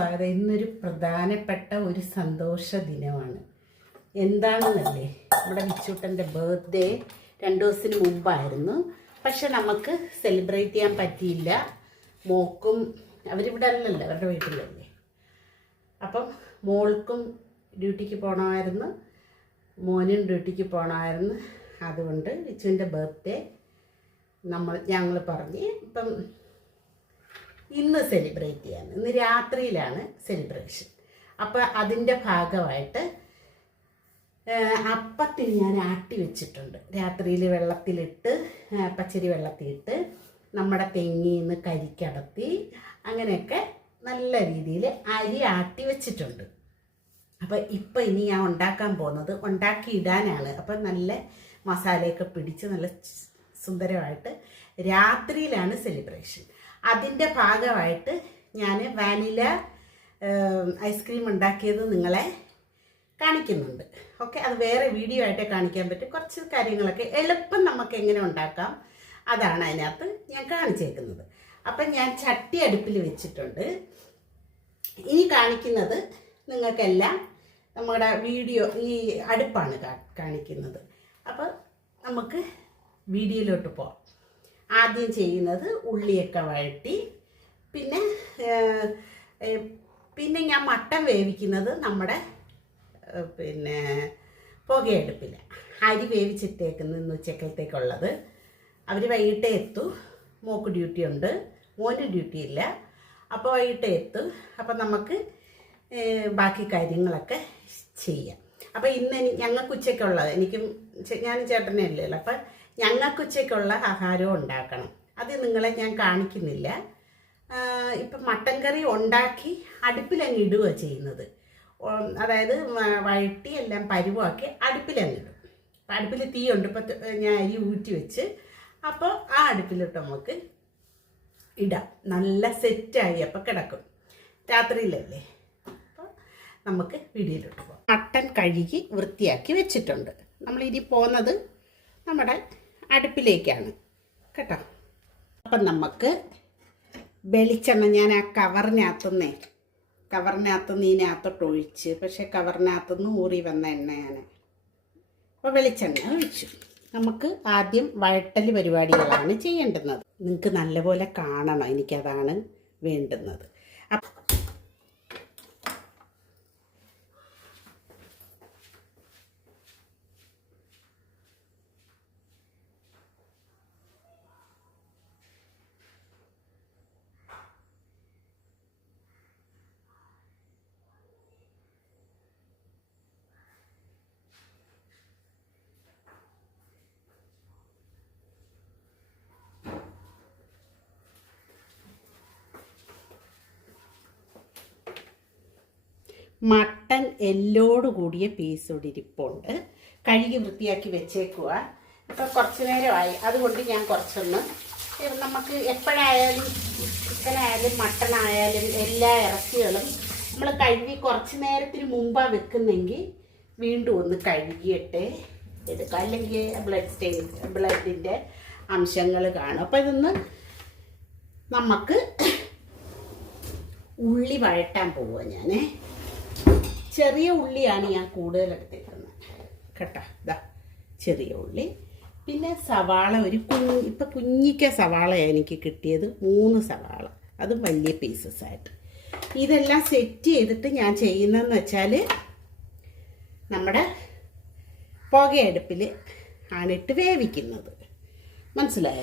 സ്വാഗതം. ഇന്നൊരു പ്രധാനപ്പെട്ട ഒരു സന്തോഷ ദിനമാണ്. എന്താണെന്നല്ലേ? നമ്മുടെ വിച്ചൂട്ടന്റെ ബർത്ത്ഡേ രണ്ടു ദിവസത്തിന് മുമ്പായിരുന്നു. പക്ഷെ നമുക്ക് സെലിബ്രേറ്റ് ചെയ്യാൻ പറ്റിയില്ല. മോക്കും അവരിവിടെ അല്ലല്ലോ അവരുടെ വീട്ടിലല്ലേ. അപ്പം മോൾക്കും ഡ്യൂട്ടിക്ക് പോകണമായിരുന്നു മോനും ഡ്യൂട്ടിക്ക് പോകണമായിരുന്നു അതുകൊണ്ട് വിച്ചുവിന്റെ ബർത്ത്ഡേ നമ്മൾ ഞങ്ങൾ പറഞ്ഞ്. ഇപ്പം ഇന്ന് സെലിബ്രേറ്റ് ചെയ്യാൻ ഇന്ന് രാത്രിയിലാണ് സെലിബ്രേഷൻ അപ്പോൾ അതിന്റെ ഭാഗമായിട്ട് അപ്പത്തിന് ഞാൻ ആട്ടി വെച്ചിട്ടുണ്ട്. രാത്രിയിൽ വെള്ളത്തിലിട്ട് പച്ചരി വെള്ളത്തിലിട്ട് നമ്മുടെ തെങ്ങിൽ നിന്ന് കരിക്കടത്തി അങ്ങനെയൊക്കെ നല്ല രീതിയിൽ അരി ആട്ടി വെച്ചിട്ടുണ്ട്. അപ്പോൾ ഇപ്പം ഇനി ഞാൻ ഉണ്ടാക്കാൻ പോകുന്നത് ഉണ്ടാക്കി ഇടാനാണ്. അപ്പം നല്ല മസാലയൊക്കെ പിടിച്ച് നല്ല സുന്ദരമായിട്ട് രാത്രിയിലാണ് സെലിബ്രേഷൻ അതിന്റെ ഭാഗമായിട്ട് ഞാൻ വാനില ഐസ്ക്രീം ഉണ്ടാക്കിയത് നിങ്ങളെ കാണിക്കുന്നുണ്ട്. ഓക്കെ അത് വേറെ വീഡിയോ ആയിട്ടേ കാണിക്കാൻ പറ്റും. കുറച്ച് കാര്യങ്ങളൊക്കെ എളുപ്പം നമുക്ക് എങ്ങനെ ഉണ്ടാക്കാം അതാണ് അതിനകത്ത് ഞാൻ കാണിച്ചേക്കുന്നത്. അപ്പം ഞാൻ ചട്ടി അടുപ്പിൽ വെച്ചിട്ടുണ്ട്. ഇനി കാണിക്കുന്നത് നിങ്ങൾക്കെല്ലാം നമ്മുടെ വീഡിയോ ഈ അടുപ്പാണ് കാണിക്കുന്നത്. അപ്പോൾ നമുക്ക് വീഡിയോയിലോട്ട് പോകാം ആദ്യം ചെയ്യുന്നത് ഉള്ളിയൊക്കെ വഴട്ടി പിന്നെ പിന്നെ ഞാൻ മട്ടൻ വേവിക്കുന്നത് നമ്മുടെ പിന്നെ പുകയെടുപ്പില്ല അരി വേവിച്ചിട്ടേക്കുന്ന ഇന്ന് ഉച്ചക്കലത്തേക്കുള്ളത്. അവർ വൈകിട്ടേ എത്തു. മോക്ക് ഡ്യൂട്ടി ഉണ്ട്. മോന് ഡ്യൂട്ടി ഇല്ല. അപ്പോൾ വൈകിട്ടേ എത്തു. അപ്പോൾ നമുക്ക് ബാക്കി കാര്യങ്ങളൊക്കെ ചെയ്യാം. അപ്പോൾ ഇന്ന് ഞങ്ങൾക്ക് ഉച്ചയ്ക്കുള്ളത് എനിക്കും ഞാനും ചേട്ടനെ അല്ലല്ലോ അപ്പം ഞങ്ങൾക്ക് ഉച്ചയ്ക്കുള്ള ആഹാരവും ഉണ്ടാക്കണം. അത് നിങ്ങളെ ഞാൻ കാണിക്കുന്നില്ല. ഇപ്പം മട്ടൻ കറി ഉണ്ടാക്കി അടുപ്പിലങ്ങ് ഇടുക ചെയ്യുന്നത്. അതായത് വഴട്ടി എല്ലാം പരുവാക്കി അടുപ്പിലങ്ങ് ഇടും. അടുപ്പിൽ തീയുണ്ട്. ഇപ്പം ഞാൻ അരി ഊറ്റി വെച്ച് അപ്പോൾ ആ അടുപ്പിലിട്ട് നമുക്ക് ഇടാം. നല്ല സെറ്റായി അപ്പോൾ കിടക്കും. രാത്രിയിലല്ലേ? അപ്പോൾ നമുക്ക് വീഡിയോയിലോട്ട് പോകാം മട്ടൻ കഴുകി വൃത്തിയാക്കി വെച്ചിട്ടുണ്ട്. നമ്മളിനി പോകുന്നത് നമ്മുടെ അടുപ്പിലേക്കാണ്. കേട്ടോ? അപ്പം നമുക്ക് വെളിച്ചെണ്ണ ഞാൻ ആ കവറിനകത്തുനിന്നേ കവറിനകത്തുനിന്ന് ഇതിനകത്തോട്ട് ഒഴിച്ച് പക്ഷേ കവറിനകത്തുനിന്ന് ഊറി വന്ന എണ്ണയാണ്. അപ്പോൾ വെളിച്ചെണ്ണ ഒഴിച്ചു. നമുക്ക് ആദ്യം വഴട്ടൽ പരിപാടികളാണ് ചെയ്യേണ്ടുന്നത്. നിങ്ങൾക്ക് നല്ലപോലെ കാണണം. എനിക്കതാണ് വേണ്ടുന്നത്. അപ്പം മട്ടൻ എല്ലോട് കൂടിയ പീസ് ഇവിടെ ഇരിപ്പുണ്ട്. കഴുകി വൃത്തിയാക്കി വെച്ചേക്കുക ഇപ്പം കുറച്ച് നേരമായി. അതുകൊണ്ട് ഞാൻ കുറച്ചൊന്ന് നമുക്ക് എപ്പോഴായാലും ചിക്കനായാലും മട്ടനായാലും എല്ലാ ഇറച്ചികളും നമ്മൾ കഴുകി കുറച്ച് നേരത്തിന് മുമ്പാണ് വെക്കുന്നെങ്കിൽ വീണ്ടും ഒന്ന് കഴുകിയിട്ട് എടുക്കുക അല്ലെങ്കിൽ ബ്ലഡ് സ്റ്റെയിൻ ബ്ലഡിന്റെ അംശങ്ങൾ കാണും. അപ്പോൾ ഇതൊന്ന് നമുക്ക് ഉള്ളി വഴട്ടാൻ പോവുക ഞാനേ. ചെറിയ ഉള്ളിയാണ് ഞാൻ കൂടുതൽ എടുത്തേക്കുന്നത്. കേട്ടോ? ഇതാ ചെറിയ ഉള്ളി. പിന്നെ സവാള ഒരു കുഞ്ഞ് ഇപ്പം കുഞ്ഞിക്ക സവാളയാണ് എനിക്ക് കിട്ടിയത്. മൂന്ന് സവാള. അത് വലിയ പീസസ് ആയിട്ട്. ഇതെല്ലാം സെറ്റ് ചെയ്തിട്ട് ഞാൻ ചെയ്യുന്നതെന്ന് വെച്ചാൽ നമ്മുടെ പുകയടുപ്പിൽ ആണിട്ട് വേവിക്കുന്നത്. മനസ്സിലായ?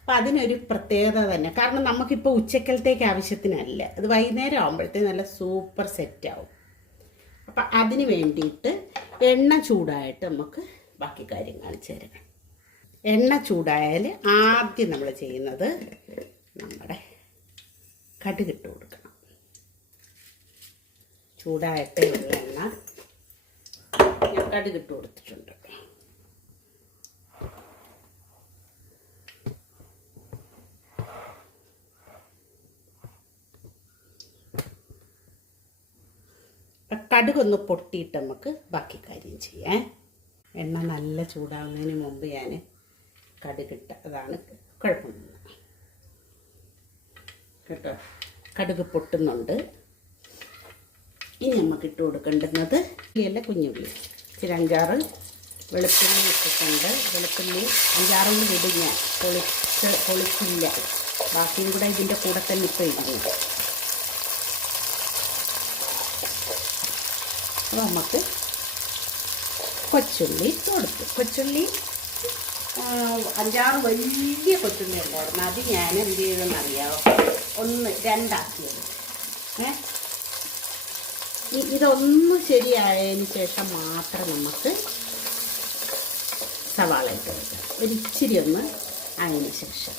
അപ്പം അതിനൊരു പ്രത്യേകത തന്നെ. കാരണം നമുക്കിപ്പോൾ ഉച്ചക്കലത്തേക്ക് ആവശ്യത്തിനല്ല. അത് വൈകുന്നേരം ആകുമ്പോഴത്തേക്ക് നല്ല സൂപ്പർ സെറ്റാവും അപ്പം അതിന് വേണ്ടിയിട്ട് എണ്ണ ചൂടായിട്ട് നമുക്ക് ബാക്കി കാര്യം കാണിച്ചു തരാം. എണ്ണ ചൂടായാൽ ആദ്യം നമ്മൾ ചെയ്യുന്നത് നമ്മുടെ കടുകിട്ട് കൊടുക്കണം. ചൂടായിട്ട് ഉള്ള എണ്ണ. ഞാൻ കടുകിട്ട് കൊടുത്തിട്ടുണ്ട് അപ്പം കടുകൊന്ന് പൊട്ടിയിട്ട് നമുക്ക് ബാക്കി കാര്യം ചെയ്യാം. എണ്ണ നല്ല ചൂടാവുന്നതിന് മുമ്പ് ഞാൻ കടുകിട്ട അതാണ് കുഴപ്പമൊന്നും കേട്ടോ? കടുക് പൊട്ടുന്നുണ്ട്. ഇനി നമുക്ക് ഇട്ട് കൊടുക്കേണ്ടുന്നത് ഇല്ല കുഞ്ഞുള്ളി. ഇച്ചിരി അഞ്ചാറ് വെളുത്തുള്ളി ഇട്ടിട്ടുണ്ട്. വെളുത്തുള്ളി അഞ്ചാറൊന്നും ഇടും ഞാൻ. പൊളിച്ച് പൊളിച്ചില്ല. ബാക്കിയും കൂടെ ഇതിന്റെ കൂടെ തന്നെ ഇപ്പോൾ ഇടുന്നു അപ്പോൾ നമുക്ക് കൊച്ചുള്ളി കൊടുത്തു കൊച്ചുള്ളി അഞ്ചാറ് വലിയ കൊച്ചുള്ളി ഉണ്ടായിരുന്നു അത് ഞാൻ എന്ത് ചെയ്തെന്ന് അറിയാമോ ഒന്ന് രണ്ടാക്കിയത്. ഏ? ഇതൊന്ന് ശരിയായതിന് ശേഷം മാത്രം നമുക്ക് സവാള ഇട്ട് കൊടുക്കാം. ഒരിച്ചിരി ഒന്ന് അതിന് ശേഷം.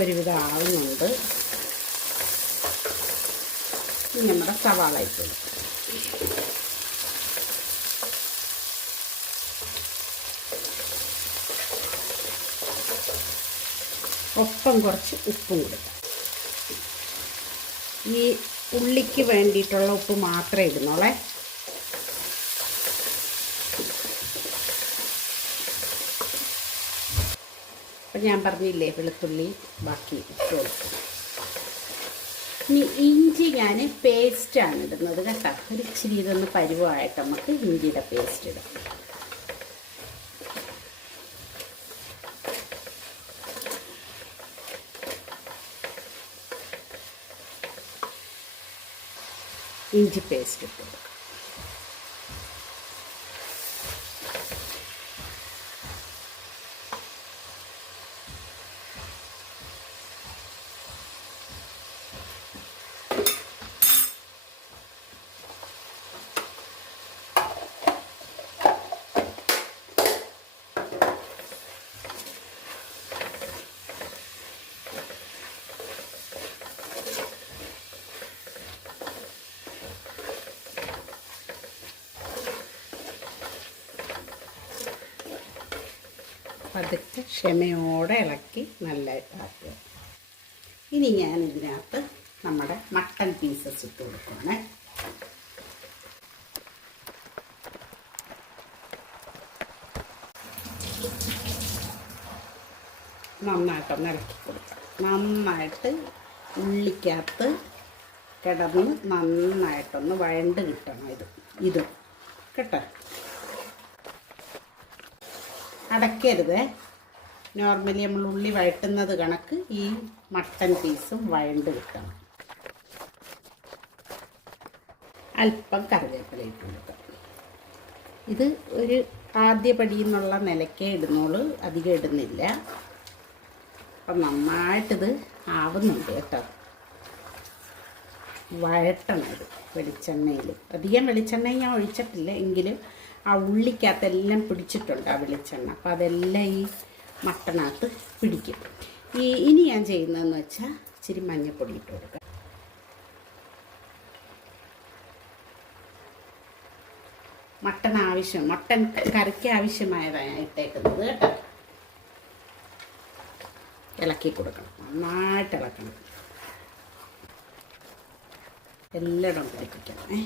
ഒരുവിധം ആവുന്നുണ്ട് നമ്മുടെ സവാള ഇട്ട്. ഒപ്പം കുറച്ച് ഉപ്പും കൊടുക്കാം. ഈ ഉള്ളിക്ക് വേണ്ടിയിട്ടുള്ള ഉപ്പ് മാത്രമേ ഇടുന്നുള്ളേ. ഞാൻ പറഞ്ഞില്ലേ വെളുത്തുള്ളി ബാക്കി ഇട്ട് ഇനി ഇഞ്ചി ഞാൻ പേസ്റ്റാണ് ഇടുന്നത് കേട്ടോ. ഒരു ഇച്ചിരി ഇതൊന്ന് പരുവമായിട്ട് നമുക്ക് ഇഞ്ചിയുടെ പേസ്റ്റ് ഇടാം. ഇഞ്ചി പേസ്റ്റ് ഇട്ട്. പതുക്കെ ക്ഷമയോടെ ഇളക്കി നല്ല ഇതാക്കുക ഇനി ഞാൻ ഇതിനകത്ത് നമ്മുടെ മട്ടൺ പീസസ് ഇട്ട് കൊടുക്കുകയാണേ നന്നായിട്ടൊന്ന് ഇളക്കി കൊടുക്കാം. നന്നായിട്ട് ഉള്ളിക്കകത്ത് കിടന്ന് നന്നായിട്ടൊന്ന് വഴണ്ട് കിട്ടണം ഇത്. ഇത്. കേട്ടോ? അടയ്ക്കരുത്. നോർമലി നമ്മൾ ഉള്ളി വഴട്ടുന്നത് കണക്ക് ഈ മട്ടൻ പീസും വഴണ്ട് കിട്ടണം അല്പം കറിവേപ്പില ഇട്ട് കൊടുക്കാം. ഇത് ഒരു ആദ്യ പടി എന്നുള്ള നിലയ്ക്കേ ഇടുന്നുള്ളൂ. അധികം ഇടുന്നില്ല. അപ്പം നന്നായിട്ടിത് ആവുന്നുണ്ട് കേട്ടോ. വഴട്ടണം ഇത് വെളിച്ചെണ്ണയിൽ. അധികം വെളിച്ചെണ്ണ ഞാൻ ഒഴിച്ചിട്ടില്ല. എങ്കിലും ആ ഉള്ളിക്കകത്തെല്ലാം പിടിച്ചിട്ടുണ്ട് ആ വെളിച്ചെണ്ണ. അപ്പോൾ അതെല്ലാം ഈ മട്ടനകത്ത് പിടിക്കും. ഈ ഇനി ഞാൻ ചെയ്യുന്നതെന്ന് വെച്ചാൽ ഇച്ചിരി മഞ്ഞൾപ്പൊടി ഇട്ട് കൊടുക്കാം. മട്ടൺ ആവശ്യം മട്ടൺ കറിക്ക് ആവശ്യമായതാണ് ഞാൻ ഇട്ടേക്കുന്നത് കേട്ടോ. ഇളക്കി കൊടുക്കണം. നന്നായിട്ട് ഇളക്കണം. പിടിപ്പിക്കണം ഏ?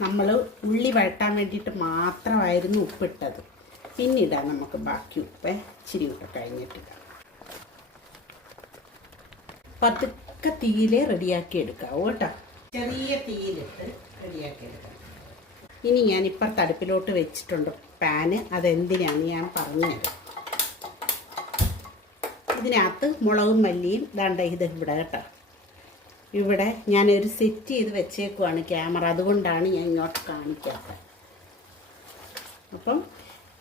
നമ്മൾ ഉള്ളി വഴട്ടാൻ വേണ്ടിയിട്ട് മാത്രമായിരുന്നു ഉപ്പിട്ടത്. പിന്നിടാം നമുക്ക് ബാക്കി ഉപ്പ് ഇച്ചിരി ഉപ്പ് കഴിഞ്ഞിട്ടിടാം പതുക്കെ തീയിലെ റെഡിയാക്കി എടുക്കാം കേട്ടോ. ചെറിയ തീയിലിട്ട് റെഡിയാക്കി എടുക്കാം. ഇനി ഞാൻ ഇപ്പം തടുപ്പിലോട്ട് വെച്ചിട്ടുണ്ട് പാന്. അതെന്തിനാണ് ഞാൻ പറഞ്ഞു ഇതിനകത്ത് മുളകും മല്ലിയും ദാണ്ട ഇത് ഇവിടെ കേട്ടോ. ഇവിടെ ഞാനൊരു സെറ്റ് ചെയ്ത് വെച്ചേക്കുവാണ് ക്യാമറ. അതുകൊണ്ടാണ് ഞാൻ ഇങ്ങോട്ട് കാണിക്കാത്തത്. അപ്പം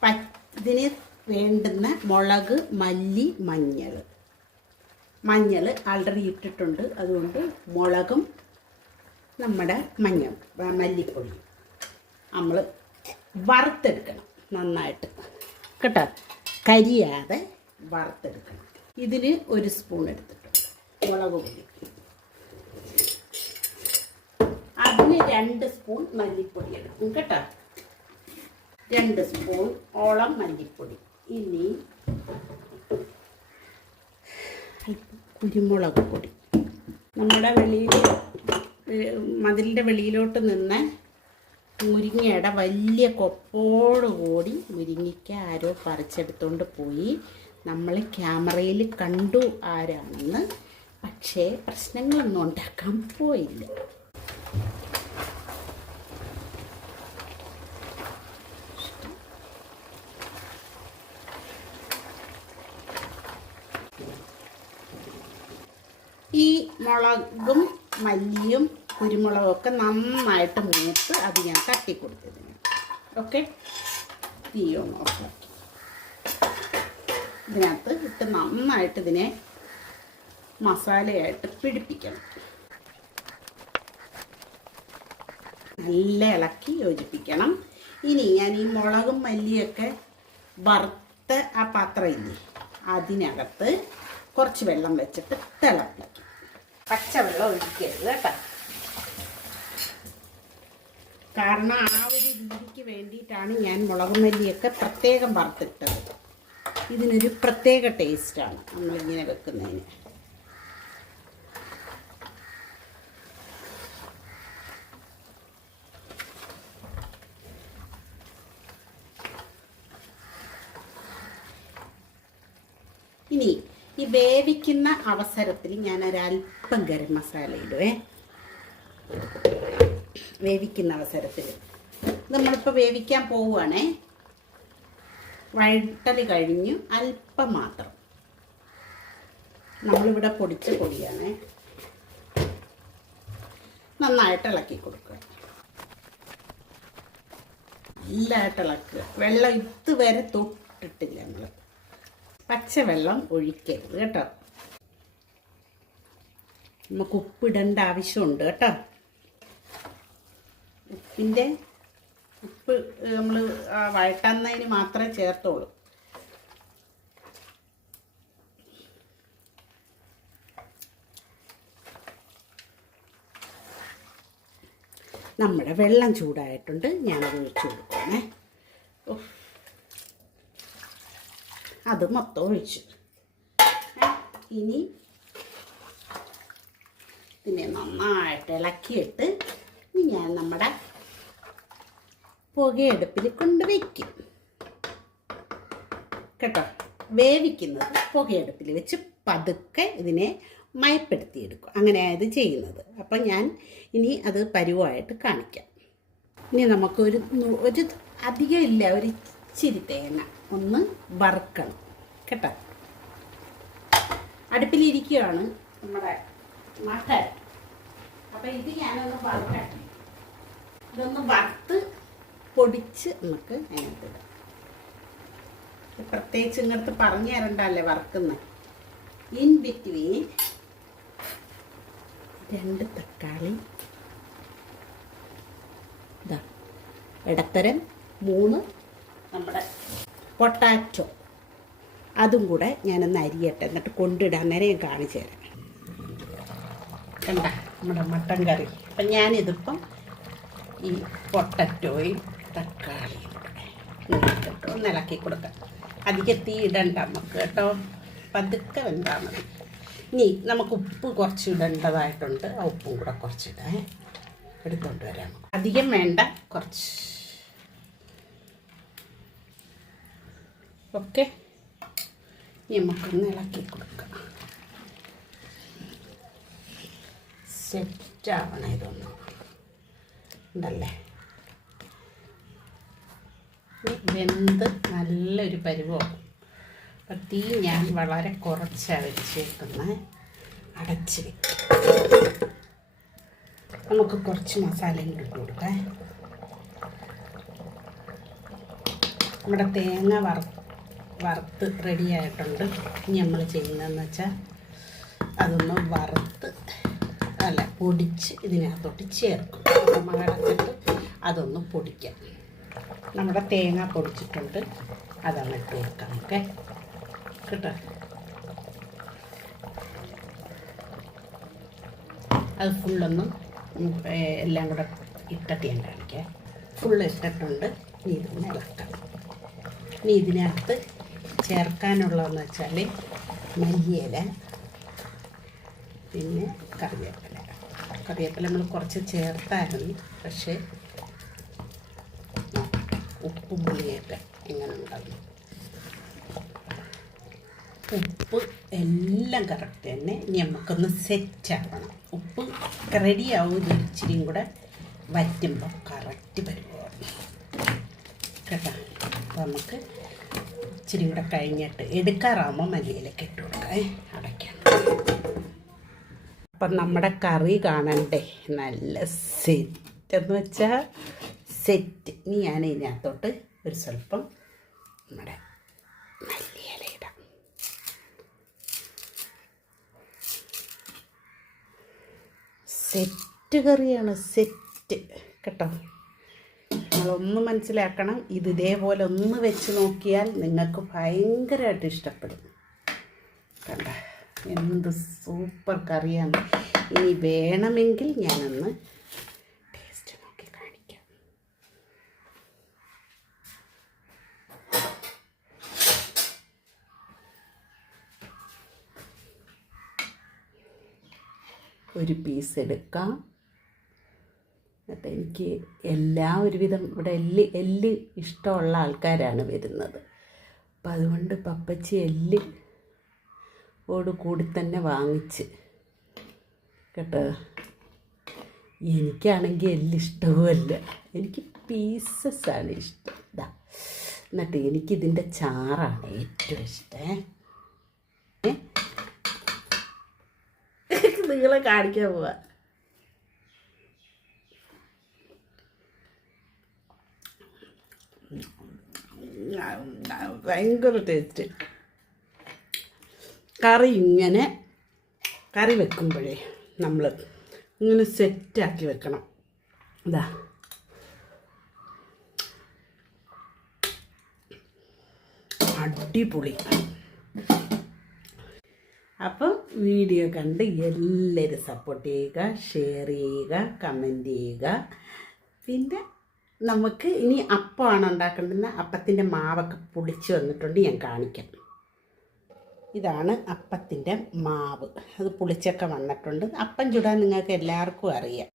പ ഇതിന് വേണ്ടുന്ന മുളക് മല്ലി മഞ്ഞൾ. മഞ്ഞൾ ആൾറെഡി ഇട്ടിട്ടുണ്ട്. അതുകൊണ്ട് മുളകും നമ്മുടെ മഞ്ഞൾ മല്ലിപ്പൊടി. നമ്മൾ വറുത്തെടുക്കണം നന്നായിട്ട്. കേട്ടോ? കരിയാതെ വറുത്തെടുക്കണം. ഇതിന് ഒരു സ്പൂൺ എടുത്തിട്ടുണ്ട്. മുളക് പൊടി. അതിന് രണ്ട് സ്പൂൺ മല്ലിപ്പൊടി എടുക്കും കേട്ടോ. രണ്ട് സ്പൂൺ ഓളം മല്ലിപ്പൊടി. ഇനി കുരുമുളക് പൊടി. നമ്മുടെ വെളിയിൽ മതിലിന്റെ വെളിയിലോട്ട് നിന്ന് മുരിങ്ങയുടെ വലിയ കൊപ്പോടുകൂടി മുരിങ്ങയ്ക്ക് ആരോ പറിച്ചെടുത്തോണ്ട് പോയി. നമ്മൾ ക്യാമറയിൽ കണ്ടു ആരാണെന്ന്. പക്ഷേ പ്രശ്നങ്ങളൊന്നും ഉണ്ടാക്കാൻ പോയില്ല ഈ മുളകും മല്ലിയും കുരുമുളകും ഒക്കെ നന്നായിട്ട് മൂത്ത് അത് ഞാൻ തട്ടി കൊടുത്തതിന് ഓക്കെ തീയൊന്ന് ഓഫാക്കി ഇതിനകത്ത് ഇട്ട് നന്നായിട്ട് ഇതിനെ മസാലയായിട്ട് പിടിപ്പിക്കണം. നല്ല ഇളക്കി യോജിപ്പിക്കണം. ഇനി ഞാൻ ഈ മുളകും മല്ലിയൊക്കെ വറുത്ത ആ പാത്രം ഇല്ലേ അതിനകത്ത് കുറച്ച് വെള്ളം വെച്ചിട്ട് തിളപ്പിക്കും. പച്ചവെള്ളം ഒഴിക്കരുത് കേട്ടോ. കാരണം ആ ഒരു രീതിക്ക് വേണ്ടിയിട്ടാണ് ഞാൻ മുളകും മല്ലിയൊക്കെ പ്രത്യേകം വറുത്തിട്ടത്. ഇതിനൊരു പ്രത്യേക ടേസ്റ്റാണ് നമ്മളിങ്ങനെ വെക്കുന്നതിന് ഇനി ഈ വേവിക്കുന്ന അവസരത്തിൽ ഞാൻ ഒരല്പം ഗരം മസാല ഇടുവേ. വേവിക്കുന്ന അവസരത്തിൽ. നമ്മളിപ്പോൾ വേവിക്കാൻ പോവുകയാണേ വഴട്ടൽ കഴിഞ്ഞു. അല്പം മാത്രം. നമ്മളിവിടെ പൊടിച്ച പൊടിയാണേ. നന്നായിട്ട് ഇളക്കി കൊടുക്കുക. നല്ലതായിട്ട് ഇളക്കുക. വെള്ളം ഇതുവരെ തൊട്ടിട്ടില്ല നമ്മൾ പച്ചവെള്ളം ഒഴിക്കരുത് കേട്ടോ. നമുക്ക് ഉപ്പിടേണ്ട ആവശ്യമുണ്ട് കേട്ടോ. ഉപ്പിന്റെ ഉപ്പ് നമ്മൾ വഴട്ടുന്നതിന് മാത്രമേ ചേർത്തോളൂ നമ്മുടെ വെള്ളം ചൂടായിട്ടുണ്ട്. ഞാനത് ഒഴിച്ചു കൊടുക്കണേ അത് മൊത്തം ഒഴിച്ചു. ഇനി പിന്നെ നന്നായിട്ട് ഇളക്കിയിട്ട് ഞാൻ നമ്മുടെ പുകയെടുപ്പിൽ കൊണ്ട് വയ്ക്കും കേട്ടോ? വേവിക്കുന്നത് പുകയെടുപ്പിൽ വെച്ച് പതുക്കെ ഇതിനെ മയപ്പെടുത്തിയെടുക്കും. അങ്ങനെയാണ് ഇത് ചെയ്യുന്നത്. അപ്പം ഞാൻ ഇനി അത് പരുവമായിട്ട് കാണിക്കാം. ഇനി നമുക്കൊരു ഒരു അധികം ഇല്ല. ഒരു ഇച്ചിരി തേങ്ങ. ഒന്ന് വറുക്കണം കേട്ടോ? അടുപ്പിലിരിക്കുകയാണ് നമ്മുടെ മട്ടൻ അപ്പം ഇത് ഞാനൊന്ന് വറുക്കട്ടെ ഇതൊന്ന് വറുത്ത് പൊടിച്ച് നമുക്ക് അതിനകത്തിടാം ഇടാം. പ്രത്യേകിച്ച് ഇങ്ങനത്തെ പറഞ്ഞു തരണ്ടല്ലേ വറുക്കുന്നത് ഇൻ ബിറ്റ്വീൻ രണ്ട് തക്കാളി ഇതാ ഇടത്തരം മൂന്ന് നമ്മുടെ പൊട്ടാറ്റോ. അതും കൂടെ ഞാനൊന്ന് അരിയട്ടെ. എന്നിട്ട് കൊണ്ടിടാൻ നേരം ഞാൻ കാണിച്ചു തരാം. കണ്ട നമ്മുടെ മട്ടൻ കറി. അപ്പം ഞാനിതിപ്പം ഈ പൊട്ടറ്റോയും തക്കാളിയും ഇട്ടിട്ട് ഒന്ന് ഇളക്കി കൊടുക്കാം. അധികം തീ ഇടണ്ട നമുക്ക് കേട്ടോ. പതുക്കെ വെന്താൽ മതി. ഇനി നമുക്ക് ഉപ്പ് കുറച്ച് ഇടേണ്ടതായിട്ടുണ്ട്. ആ ഉപ്പും കൂടെ കുറച്ചിടേ. എടുത്തോണ്ട് വരാം. അധികം വേണ്ട കുറച്ച്. ഇനി നമുക്കൊന്ന് ഇളക്കി കൊടുക്കാം. സെറ്റാവണം ഇതൊന്ന്. ഉണ്ടല്ലേ? വെന്ത് നല്ലൊരു പരുവമാകും അപ്പം തീ ഞാൻ വളരെ കുറച്ചാണ് വെച്ചേക്കുന്നത് അടച്ച് വെക്കും. നമുക്ക് കുറച്ച് മസാലയും ഇട്ട് കൊടുക്കാം. നമ്മുടെ തേങ്ങ വറ വറുത്ത് റെഡി ആയിട്ടുണ്ട്. ഇനി നമ്മൾ ചെയ്യുന്നതെന്ന് വെച്ചാൽ അതൊന്ന് വറുത്ത് അല്ല പൊടിച്ച് ഇതിനകത്തോട്ട് ചേർക്കും. അപ്പം മകളത്തിട്ട് അതൊന്ന് പൊടിക്കാം. നമ്മുടെ തേങ്ങ പൊടിച്ചിട്ടുണ്ട്. അതാണ് ഇട്ട് കൊടുക്കാം ഓക്കെ? കേട്ടോ? അത് ഫുള്ളൊന്നും എല്ലാം കൂടെ ഇട്ടിട്ട് ഞാൻ കാണിക്കാം. ഫുള്ള് ഇട്ടിട്ടുണ്ട്. ഇനി ഇതൊന്ന് ഇളക്കാം ഇനി ഇതിനകത്ത് ചേർക്കാനുള്ളതെന്ന് വെച്ചാൽ മല്ലിയില പിന്നെ കറിവേപ്പില. കറിവേപ്പില നമ്മൾ കുറച്ച് ചേർത്തായിരുന്നു പക്ഷേ ഉപ്പ് പുളിയൊക്കെ എങ്ങനെ ഉണ്ടാകും. ഉപ്പ് എല്ലാം കറക്റ്റ് തന്നെ. ഇനി നമുക്കൊന്ന് സെറ്റ് ആവണം. ഉപ്പ് റെഡി ആവും ഇച്ചിരിയും കൂടെ വറ്റുമ്പോൾ കറക്റ്റ് പരിപാടി കേട്ടോ? അപ്പോൾ നമുക്ക് ഇച്ചിരി കൂടെ കഴിഞ്ഞിട്ട് എടുക്കാറാകുമ്പോൾ മല്ലിയിലേക്ക് ഇട്ട് കൊടുക്കാം. അടയ്ക്കാം. അപ്പം നമ്മുടെ കറി കാണണ്ടേ? നല്ല സെറ്റ് എന്ന് വെച്ചാൽ സെറ്റ്. ഇനി ഞാൻ ഇതിനകത്തോട്ട് ഒരു സ്വല്പം നമ്മുടെ മല്ലിയില ഇടാം. സെറ്റ് കറിയാണ് സെറ്റ്. കേട്ടോ? നിങ്ങളൊന്ന് മനസ്സിലാക്കണം. ഇത് ഇതേപോലെ ഒന്ന് വെച്ച് നോക്കിയാൽ നിങ്ങൾക്ക് ഭയങ്കരമായിട്ട് ഇഷ്ടപ്പെടും. കണ്ട? എന്ത് സൂപ്പർ കറിയാണ്. ഇനി വേണമെങ്കിൽ ഞാനൊന്ന് ടേസ്റ്റ് നോക്കി കാണിക്കാം. ഒരു പീസ് എടുക്കാം. എനിക്ക് എല്ലാ ഒരുവിധം ഇവിടെ എല്ല് എല്ല് ഇഷ്ടമുള്ള ആൾക്കാരാണ് വരുന്നത്. അപ്പം അതുകൊണ്ട് പപ്പച്ചി എല്ല് ഓട് കൂടി തന്നെ വാങ്ങിച്ച് കേട്ടോ. എനിക്കാണെങ്കിൽ എല്ല് ഇഷ്ടവുമല്ല. എനിക്ക് പീസസ് ആണ് ഇഷ്ടം. ഇതാ എന്നിട്ട് എനിക്കിതിന്റെ ചാറാണ് ഏറ്റവും ഇഷ്ടം? നിങ്ങളെ കാണിക്കാൻ പോവാ. ഭയങ്കര ടേസ്റ്റ് കറി ഇങ്ങനെ കറി വെക്കുമ്പോഴേ നമ്മൾ ഇങ്ങനെ സെറ്റാക്കി വെക്കണം. ഇതാ അടിപൊളി. അപ്പം വീഡിയോ കണ്ട് എല്ലാവരും സപ്പോർട്ട് ചെയ്യുക ഷെയർ ചെയ്യുക കമന്റ് ചെയ്യുക. പിന്നെ നമുക്ക് ഇനി അപ്പമാണ് ഉണ്ടാക്കേണ്ടത് അപ്പത്തിന്റെ മാവൊക്കെ പൊളിച്ച് വന്നിട്ടുണ്ട് ഞാൻ കാണിക്കാം. ഇതാണ് അപ്പത്തിന്റെ മാവ്. അത് പുളിച്ചൊക്കെ വന്നിട്ടുണ്ട്. അപ്പം ചുടാൻ നിങ്ങൾക്ക് എല്ലാവർക്കും അറിയാം.